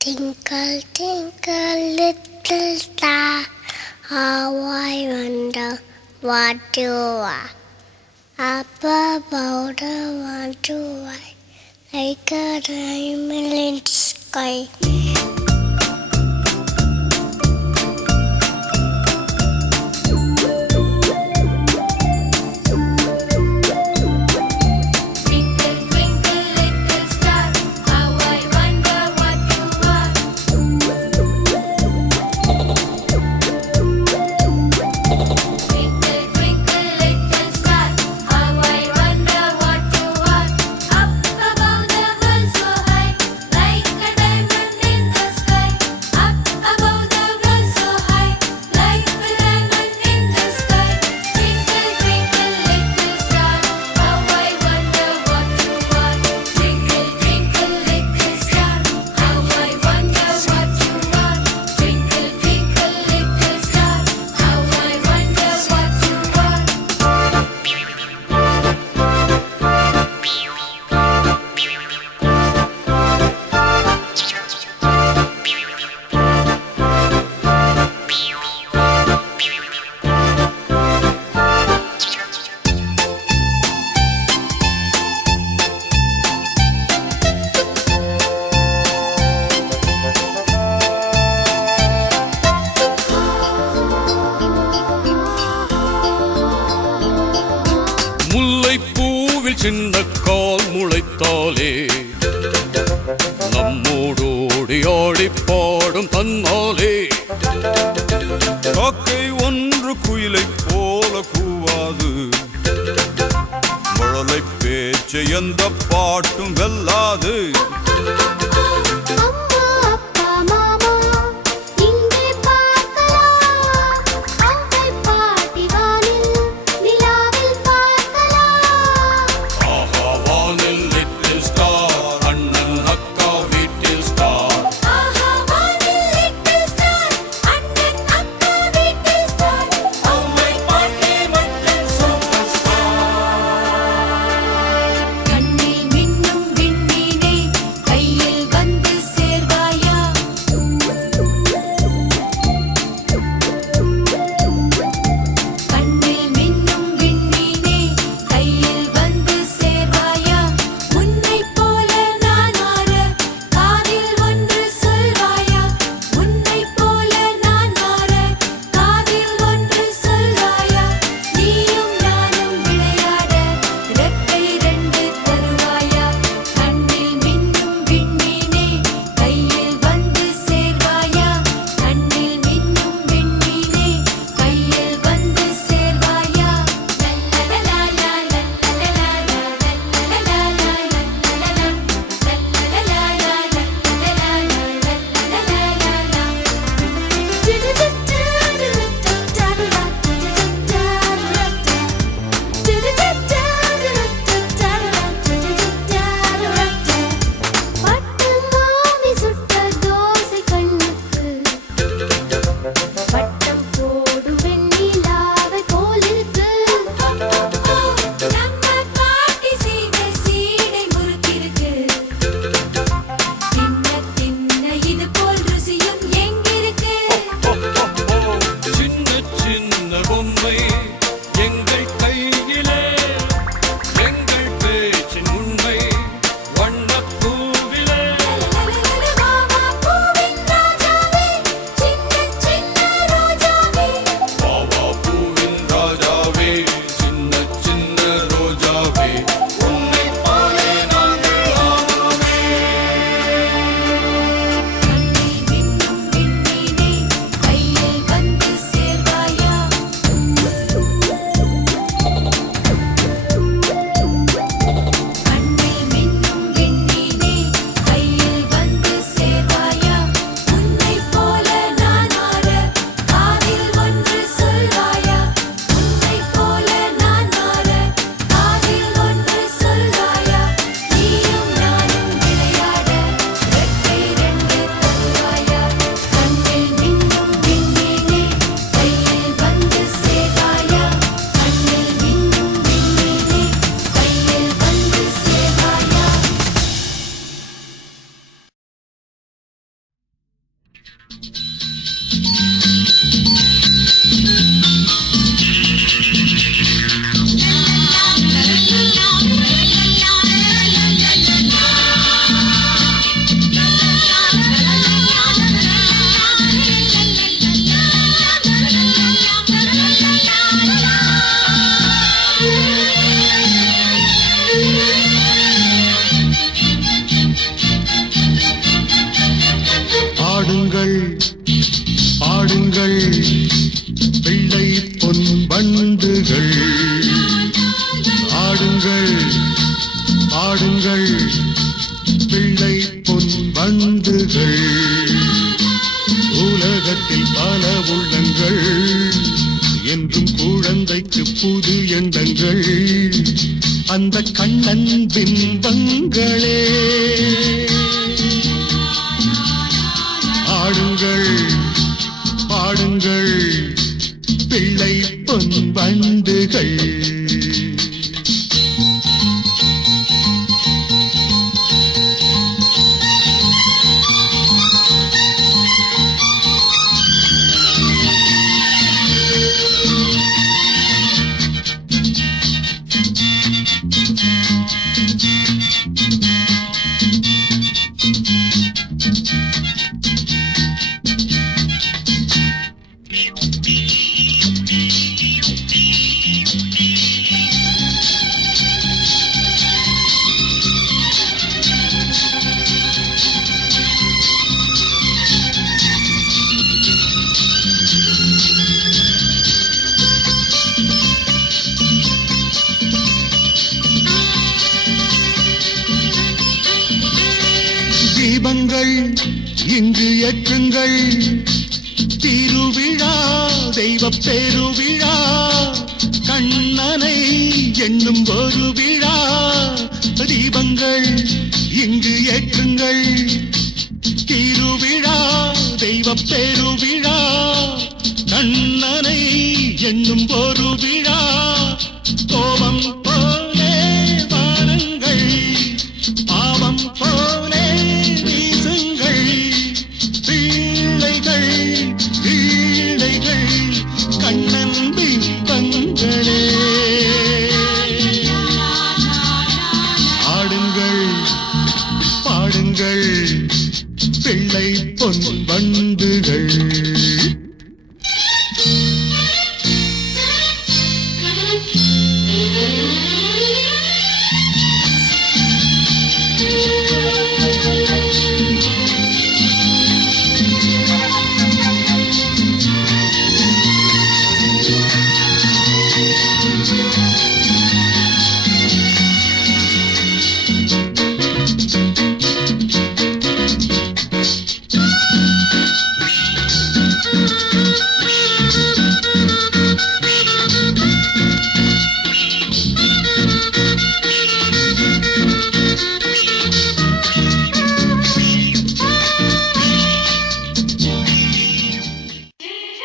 Twinkle, twinkle, little star, how I wonder what you are. Up above the one to white, like a diamond in the sky. முல்லைப்பூவில் சின்ன கால் முளைத்தாலே நம்மோடோடி ஆடி பாடும் தன்னாலே காக்கை ஒன்று குயிலை போல கூவாது மழலை பேச்சை எந்த பாட்டும் வெல்லாது கண்ணில் மின்னும் விண்ண ஆடுங்கள் பாடுங்கள் பிள்ளை பொன் வண்டுகள், ஆடுங்கள் பாடுங்கள் பிள்ளை பொன் வண்டுகள். உலகத்தில் பல உள்ளங்கள் என்றும் குழந்தைக்கு புது எண்ணங்கள், அந்த கண்ணன் பிம்பங்களே. ஆடுங்கள் பாடுங்கள் பிள்ளை பொன் வண்டுகள். தீபங்கள் இங்கு ஏற்றுங்கள், திருவிழா தெய்வ பெருவிழா, கண்ணனை என்னும் ஒரு விழா. தீபங்கள் இங்கு ஏற்றுங்கள், திருவிழா தெய்வ பெருவிழா, கண்ணனை என்னும் ஒரு விழா. கோபம் போலே வாருங்கள், பாவம் போலே வீசுங்கள், பிள்ளைகள் பிள்ளைகள் கண்ணன் பிம்பங்களே. ஆடுங்கள் பாடுங்கள் பிள்ளை பொன் வண்டுகள்.